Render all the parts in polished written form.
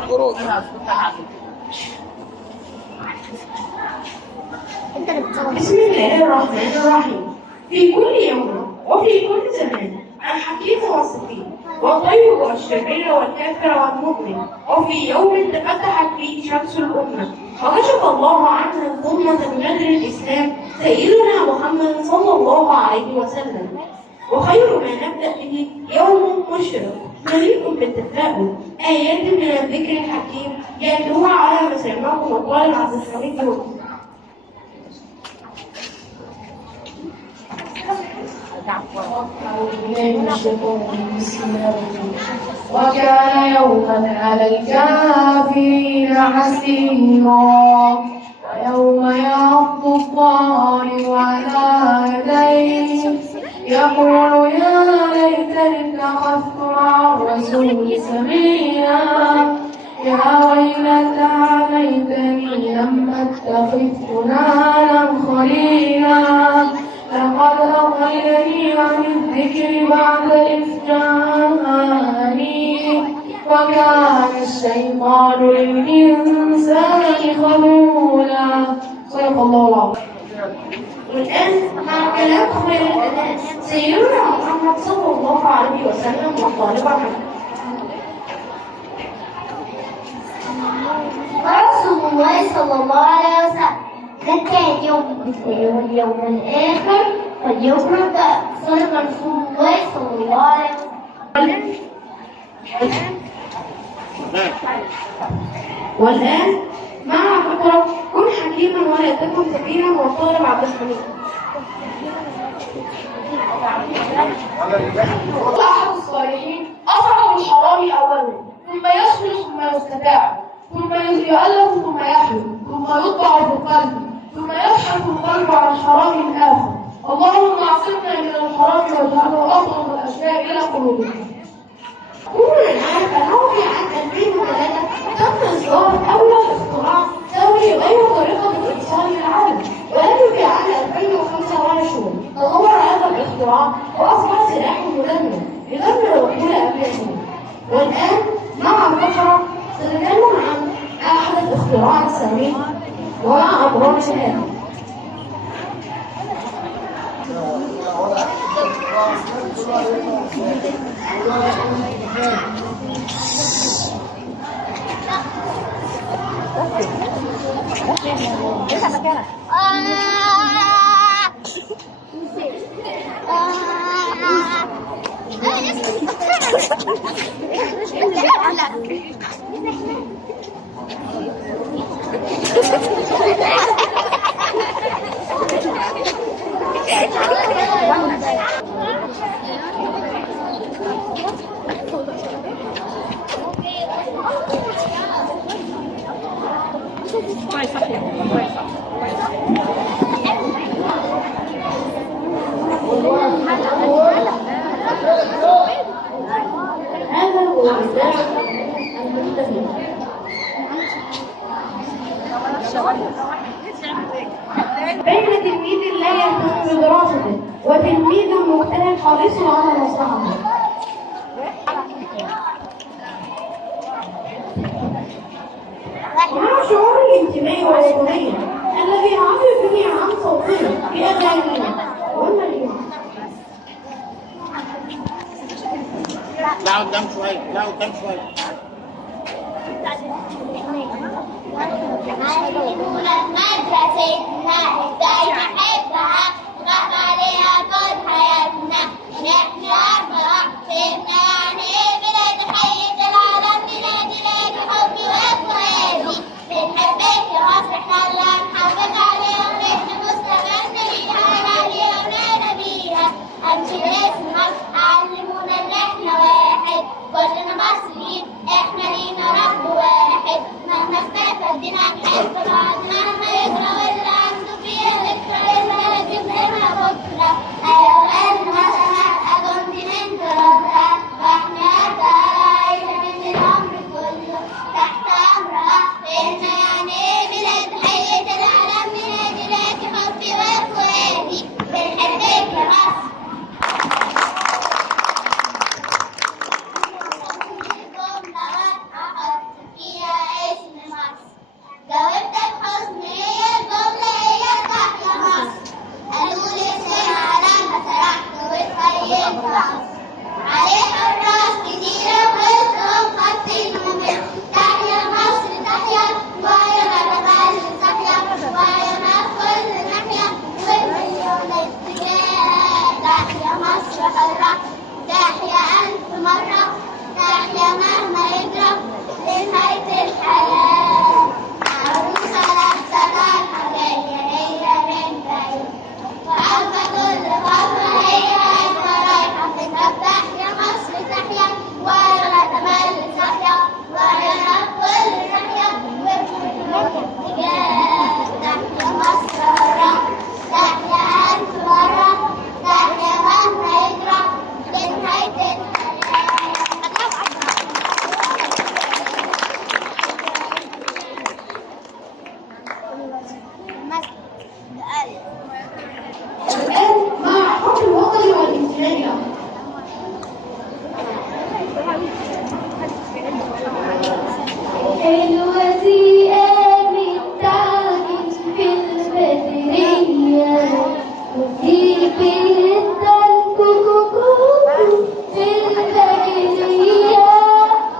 المخدرات. بسم الله الرحمن الرحيم. في كل يوم وفي كل زمان الحكيم والسقيم والطيب والشرير والكافر والمؤمن، وفي يوم تفتحت فيه شمس الأمة وكشف الله عنا الظلمة ببدر الإسلام سيدنا محمد صلى الله عليه وسلم. وخير ما نبدأ به يوم مشرق مليء بالتفاؤل، آيات من الذكر الحكيم يتلوها على مسامعكم الطالب عبد الحميد يوسف. وكان يوما على الكافرين عسيرا، ويوم يعض الظالم على يديه يقول يا ليتني اتخذت مع الرسول سبيلا، يا ويلتى ليتني لم اتخذ فلانا خليلا، لقد أضلني عن الذكر بعد إذ جاءني، وكان الشيطان للإنسان خذولا. صدق الله العظيم. والآن مع كلام خير الأنام سيدنا محمد صلى الله عليه وسلم والطالب عنه. ورسول الله صلى الله عليه وسلم ده كان يوم مثل اليوم الآخر، فاليوم نبدأ صدق رسول الله صلى الله عليه وسلم. والآن مع فكرة كن حكيما ولا تكن سفيها والطالب عبد الحميد. أحد الصالحين أصعب الحرام أولا، ثم يخلص ثم يستتاع، ثم يؤلف ثم يحلم، ثم يطبع في القلب، ثم يبحث القلب عن حرام آخر. اللهم اعصمنا من الحرام واجعله أقرب الأشياء إلى قلوبنا. كلنا نعرف أنه في عام 2003 تم إصدار أول اختراع ثوري غير طريقة الاتصال بالعالم، ولكن في عام 2025 تطور هذا الاختراع وأصبح سلاحا مدمرا يدمر العقول أبنائنا. والآن مع فقرة سنتكلم عن أحدث اختراع السامي ومع أضرار هذا. هذا هو الإسلام المستفيد. بين تلميذ لا يهتم بدراسته وتلميذ مجتهد حريص على مصلحته. مع شعور الانتماء والوطنية الذي نعبر به عن صوتنا بأغانينا والمليون. لا قدام شوية، لا قدام شوية. علمونا مدرستنا ازاي نحبها نخاف عليها طول حياتنا، نحن أربعة فهمنا يعني ايه بلاد حية العالم، بلاد الحب والفؤاد، بنحبك يا مصر خلى نحافظ عليها ونحن مستمر بيها عليها ونادى بيها، أمشي باسم مصر علمونا إن احنا واحد، كلنا مصريين احنا لينا رب واحد، مهما اختلف الدين هنحب بعض، مهما يكره اللي عنده فيها ذكرى تحيا مهما يجرى لنهاية الحياة. عروسة لابسة طرحة جاية هي من بعيد، وعارفة كل خطوة هي عارفة رايحة فين. طب تحيا مصر تحيا، ولا تملي صاحية، ولا في كل ناحية وفي كل اتجاه. تحيا مصر حرة، تحيا ألف مرة، تحيا مهما يجرى لنهاية الحياة. الآن مع حب الوطن والانتماء له. حلوة أيام التعب في البدرية، وتجيب الكوكو في البدرية.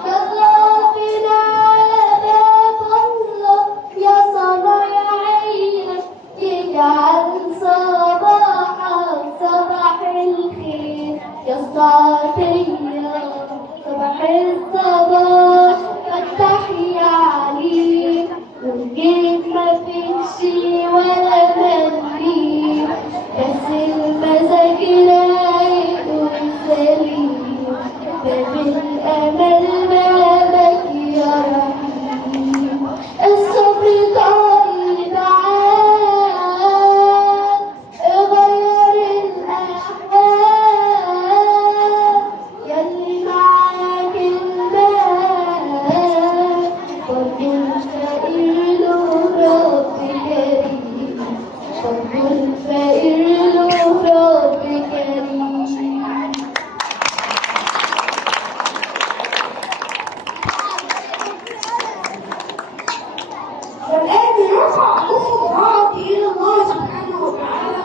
يلا بينا على باب الله، يا صنايعينا يجعل صباحك صباح الخير. يا صناعتية صباح الصباح، التحية عليك والجيب مفيش ولا منديل، بس المزاج رايق وسليم. باب الأمل بابك يا رحيم، الصبر طيب عاد غير الأحوال. يلي معاك المال برضو الفقير له رب كريم، برضو الفقير له رب كريم. والآن نرفع أنفسنا الدعاء إلى الله سبحانه وتعالى،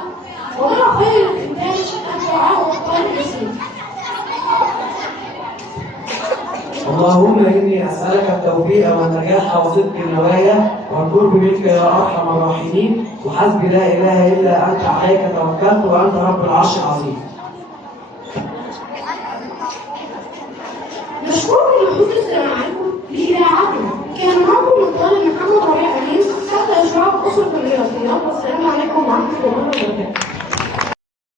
ونرى خير الإنسان الدعاء والقلب السليم. اللهم إني أسألك التوفيق والنجاح وصدق النوايا والقرب منك يا أرحم الراحمين، وحسبي لا إله إلا أنت عليك توكلت وأنت رب العرش العظيم. نشكركم لحسن استماعكم لإذاعتنا. كان معكم الطالب محمد ربيع أمين تحت إشراف أسرة الرياضيات، والسلام عليكم ورحمة الله وبركاته.